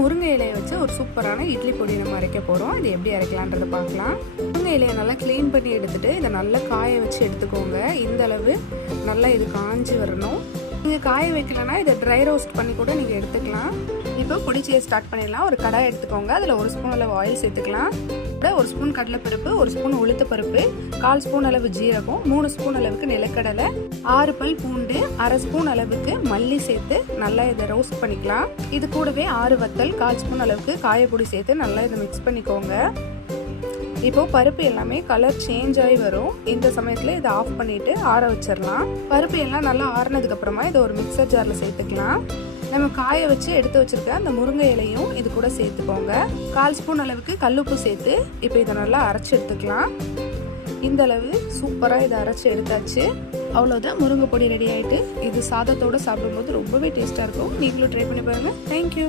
முருங்கை இலையை வச்சு ஒரு சூப்பரான இட்லி பொடி நம்ம அரைக்க போகிறோம். இது எப்படி அரைக்கலான்றதை பார்க்கலாம். முருங்கை இலையை நல்லா க்ளீன் பண்ணி எடுத்துகிட்டு இதை நல்லா காய வச்சு எடுத்துக்கோங்க. இந்த அளவு நல்லா இது காஞ்சி வரணும். நீங்கள் காய வைக்கலன்னா இதை ட்ரை ரோஸ்ட் பண்ணி கூட நீங்கள் எடுத்துக்கலாம். இப்போ பொடி செய்ய ஸ்டார்ட் பண்ணிடலாம். ஒரு கடாய் எடுத்துக்கோங்க. அதில் 1 ஸ்பூன் அளவு ஆயில் சேர்த்துக்கலாம். 1 ஸ்பூன் கடலைப்பருப்பு, 1 ஸ்பூன் உளுத்தப்பருப்பு, 1/4 ஸ்பூன் அளவு ஜீரகம், 3 ஸ்பூன் அளவுக்கு நிலக்கடலை, 6 பல் பூண்டு, 1/2 ஸ்பூன் அளவுக்கு மல்லி சேர்த்து நல்லா இதை ரோஸ்ட் பண்ணிக்கலாம். இது கூடவே 6 வத்தல், 1/4 ஸ்பூன் அளவுக்கு காயப்பொடி சேர்த்து நல்லா இதை மிக்ஸ் பண்ணிக்கோங்க. இப்போ பருப்பு எல்லாமே கலர் சேஞ்ச் ஆகி வரும். இந்த சமயத்தில் இதை ஆஃப் பண்ணிட்டு ஆற வச்சிடலாம். பருப்பு எல்லாம் நல்லா ஆறினதுக்கு அப்புறமா இதை ஒரு மிக்சர் ஜாரில் சேர்த்துக்கலாம். நம்ம காய வச்சு எடுத்து வச்சிருக்க அந்த முருங்கை இலையும் இது கூட சேர்த்துக்கோங்க. 1/4 ஸ்பூன் அளவுக்கு கல்லுப்பு சேர்த்து இப்போ இதை நல்லா அரைச்சி எடுத்துக்கலாம். இந்த அளவு சூப்பராக இதை அரைச்சி எடுத்தாச்சு. அவ்வளோதான், முருங்கை பொடி ரெடி ஆகிட்டு. இது சாதத்தோடு சாப்பிடும்போது ரொம்பவே டேஸ்ட்டாக இருக்கும். நீங்களும் ட்ரை பண்ணி பாருங்கள். தேங்க்யூ.